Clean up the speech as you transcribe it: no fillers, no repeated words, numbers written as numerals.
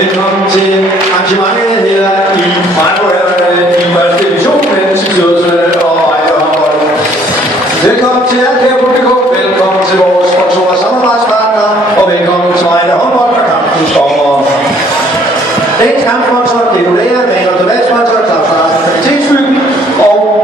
Velkommen til arrangementet her i Frankenberg i første division mellem Sydsjælland og Vejle håndbold. Velkommen til jer, kære publikum. Velkommen til vores sponsorer og samarbejdspartnere. Og velkommen til Vejle håndbold og kampens dommere. Dagens kamp